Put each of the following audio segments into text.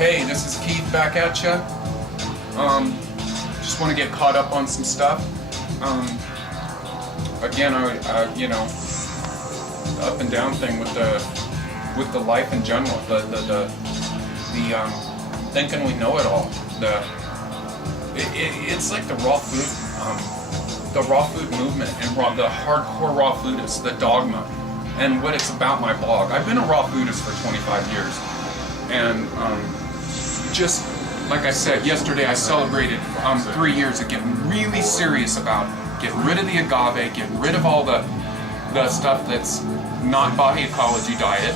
Hey, this is Keith back at ya. Just want to get caught up on some stuff. Again, you know, the up and down thing with the life in general, the thinking we know it all. It's like the raw food movement and the hardcore raw foodists, the dogma, and what it's about. My blog. I've been a raw foodist for 25 years, and just like I said yesterday, I celebrated 3 years of getting really serious about getting rid of the agave, getting rid of all the stuff that's not body ecology diet.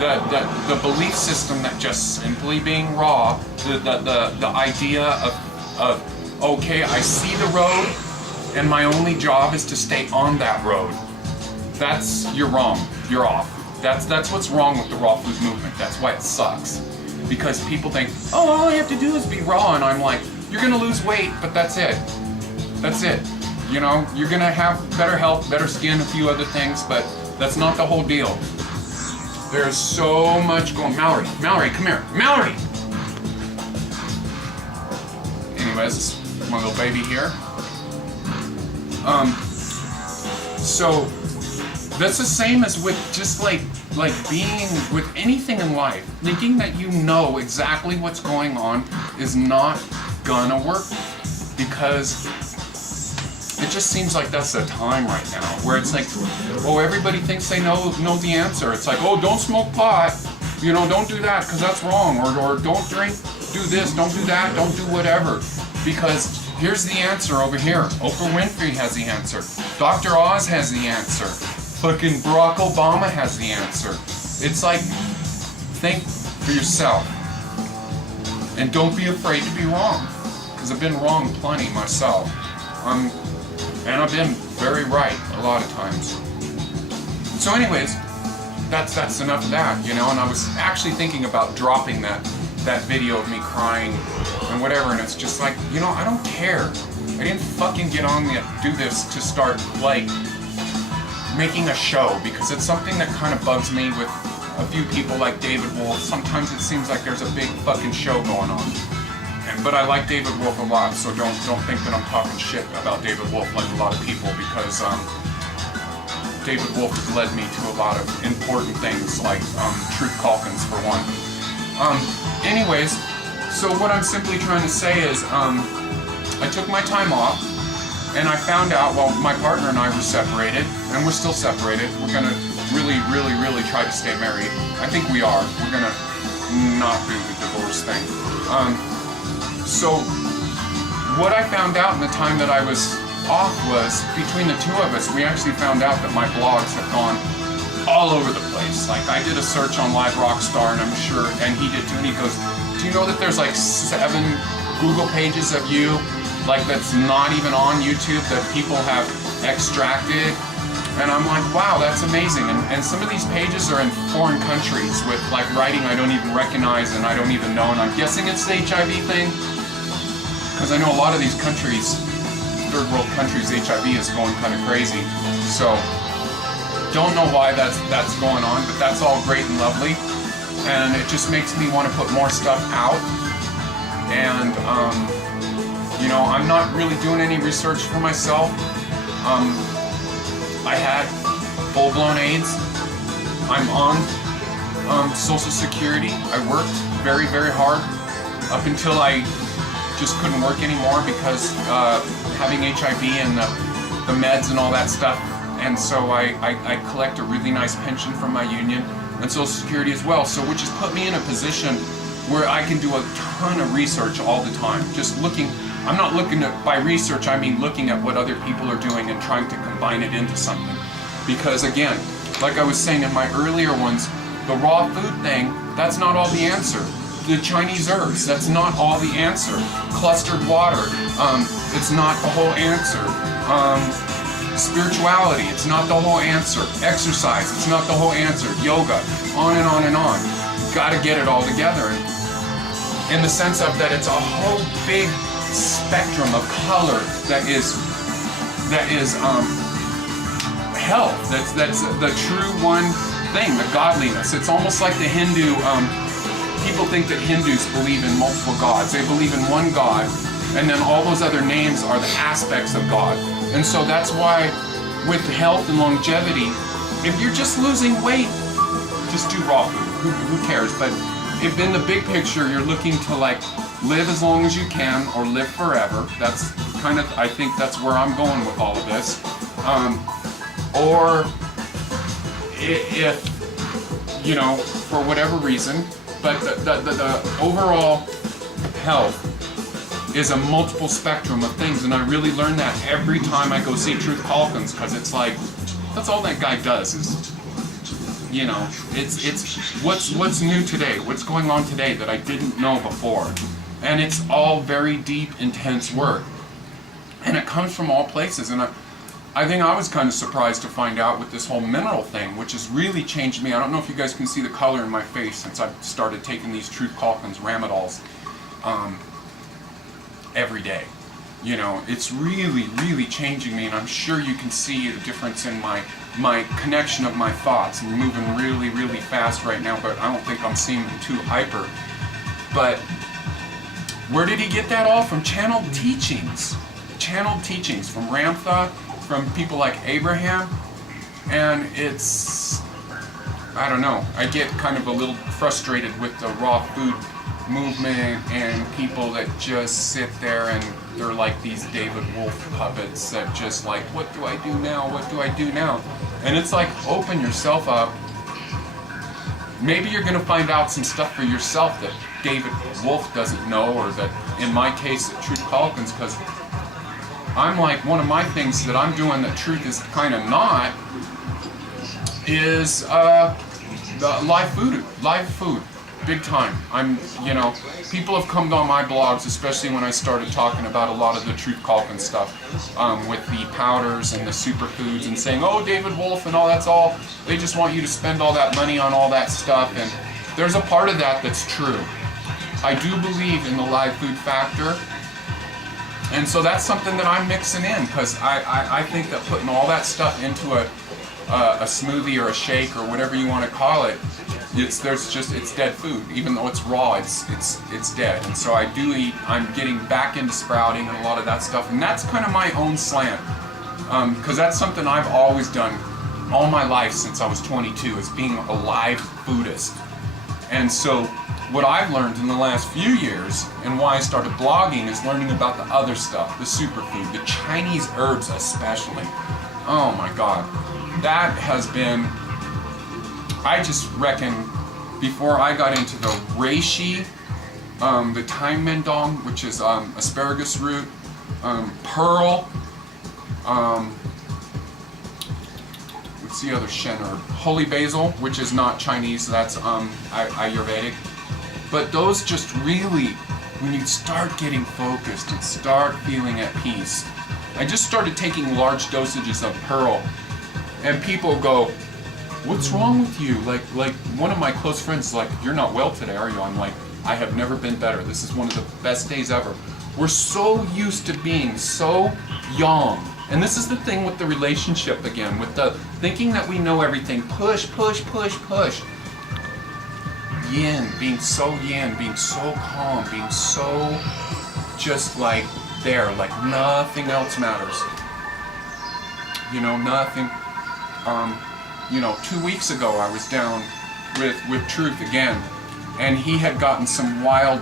The belief system that just simply being raw, the idea of okay, I see the road and my only job is to stay on that road. You're wrong. You're off. That's what's wrong with the raw food movement. That's why it sucks. Because people think, oh, all I have to do is be raw, and I'm like, you're gonna lose weight, but that's it. That's it. You know, you're gonna have better health, better skin, a few other things, but that's not the whole deal. There's so much going. Mallory, come here. Mallory! Anyways, my little baby here. So that's the same as with just like being with anything in life. Thinking that you know exactly what's going on is not gonna work, because it just seems like that's the time right now where it's like, oh, everybody thinks they know the answer. It's like, oh, don't smoke pot, you know, don't do that because that's wrong, or don't drink, do this, don't do that, don't do whatever, because here's the answer over here. Oprah Winfrey has the answer. Dr. Oz has the answer. Fucking Barack Obama has the answer. It's like, think for yourself. And don't be afraid to be wrong. Because I've been wrong plenty myself. And I've been very right a lot of times. So anyways, that's enough of that, you know, and I was actually thinking about dropping that video of me crying and whatever, and it's just like, you know, I don't care. I didn't fucking get on do this to start, like, making a show, because it's something that kind of bugs me with a few people like David Wolf. Sometimes it seems like there's a big fucking show going on. But I like David Wolf a lot, so don't think that I'm talking shit about David Wolf like a lot of people, because David Wolf has led me to a lot of important things, like Truth Calkins for one. Anyways, so what I'm simply trying to say is, I took my time off, and I found out, well, my partner and I were separated, and we're still separated. We're gonna really, really, really try to stay married. I think we are. We're gonna not do the divorce thing. So what I found out in the time that I was off was, between the two of us, we actually found out that my blogs have gone all over the place. Like, I did a search on LiveRawkStar, and I'm sure, and he did too, and he goes, do you know that there's like 7 Google pages of you, like, that's not even on YouTube, that people have extracted? And I'm like, wow, that's amazing. And some of these pages are in foreign countries with, like, writing I don't even recognize and I don't even know, and I'm guessing it's the HIV thing, because I know a lot of these countries, third world countries, HIV is going kind of crazy. So don't know why that's going on, but that's all great and lovely, and it just makes me want to put more stuff out. And you know, I'm not really doing any research for myself. I had full-blown AIDS. I'm on Social Security. I worked very, very hard up until I just couldn't work anymore because having HIV and the meds and all that stuff. And so I collect a really nice pension from my union and Social Security as well. So which has put me in a position where I can do a ton of research all the time. Just looking, I'm not looking at, by research I mean looking at what other people are doing and trying to combine it into something. Because again, like I was saying in my earlier ones, the raw food thing, that's not all the answer. The Chinese herbs, that's not all the answer. Clustered water, it's not the whole answer. Spirituality, it's not the whole answer. Exercise, it's not the whole answer. Yoga, on and on and on. Gotta get it all together. In the sense of that it's a whole big spectrum of color that is health. That's the true one thing, the godliness. It's almost like the Hindu, people think that Hindus believe in multiple gods. They believe in one God, and then all those other names are the aspects of God. And so that's why with health and longevity, if you're just losing weight, just do raw food. Who cares? But if in the big picture you're looking to like live as long as you can or live forever, that's kind of, I think that's where I'm going with all of this. Or if, you know, for whatever reason, but the overall health is a multiple spectrum of things, and I really learn that every time I go see Truth Calkins, because it's like, that's all that guy does is, you know, it's what's new today, what's going on today that I didn't know before. And it's all very deep, intense work. And it comes from all places. And I think I was kind of surprised to find out with this whole mineral thing, which has really changed me. I don't know if you guys can see the color in my face since I've started taking these Truth Calkins Ramadols every day. You know, it's really, really changing me, and I'm sure you can see the difference in my connection of my thoughts. I'm moving really, really fast right now, but I don't think I'm seeming too hyper. But where did he get that all? From channeled teachings. Channeled teachings from Ramtha, from people like Abraham. And it's, I don't know, I get kind of a little frustrated with the raw food movement and people that just sit there and they're like these David Wolf puppets that just like, what do I do now? What do I do now? And it's like, open yourself up. Maybe you're going to find out some stuff for yourself that David Wolf doesn't know, or that, in my case, at Truth Calkins, because I'm like, one of my things that I'm doing that Truth is kind of not, is the live food, big time. I'm, you know, people have come on my blogs, especially when I started talking about a lot of the Truth Calkins stuff, with the powders and the superfoods, and saying, oh, David Wolf and all, that's all, they just want you to spend all that money on all that stuff. And there's a part of that that's true. I do believe in the live food factor, and so that's something that I'm mixing in, because I think that putting all that stuff into a smoothie or a shake or whatever you want to call it, it's dead food. Even though it's raw, it's dead. And so I do eat. I'm getting back into sprouting and a lot of that stuff, and that's kind of my own slant, because that's something I've always done all my life since I was 22, is being a live foodist. And so what I've learned in the last few years, and why I started blogging, is learning about the other stuff, the superfood, the Chinese herbs especially. Oh my God, that has been, I just reckon, before I got into the reishi, the thyme mendong, which is asparagus root, pearl, what's the other Shen herb? Holy basil, which is not Chinese, that's Ayurvedic. But those just really, when you start getting focused and start feeling at peace. I just started taking large dosages of pearl, and people go, what's wrong with you? Like one of my close friends is like, you're not well today, are you? I'm like, I have never been better. This is one of the best days ever. We're so used to being so young. And this is the thing with the relationship again, with the thinking that we know everything. Push, push, push, push. Yin, being so calm, being so just like there, like nothing else matters. You know, nothing. You know, 2 weeks ago I was down with Truth again, and he had gotten some wild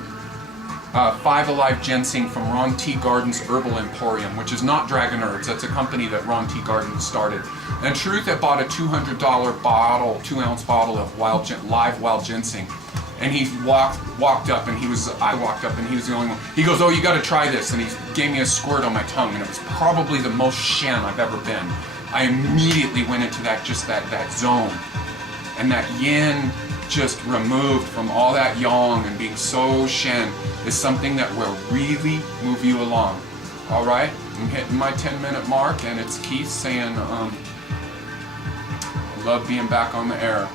5 Alive ginseng from Ron T. Garden's Herbal Emporium, which is not Dragon Herbs. That's a company that Ron T. Garden started. And Truth had bought a $200 bottle, 2-ounce bottle of live wild ginseng. And he walked up, and I walked up, and he was the only one. He goes, oh, you got to try this. And he gave me a squirt on my tongue, and it was probably the most Shen I've ever been. I immediately went into that zone. And that yin just removed from all that yang and being so Shen is something that will really move you along. All right, I'm hitting my 10-minute mark, and it's Keith saying, love being back on the air.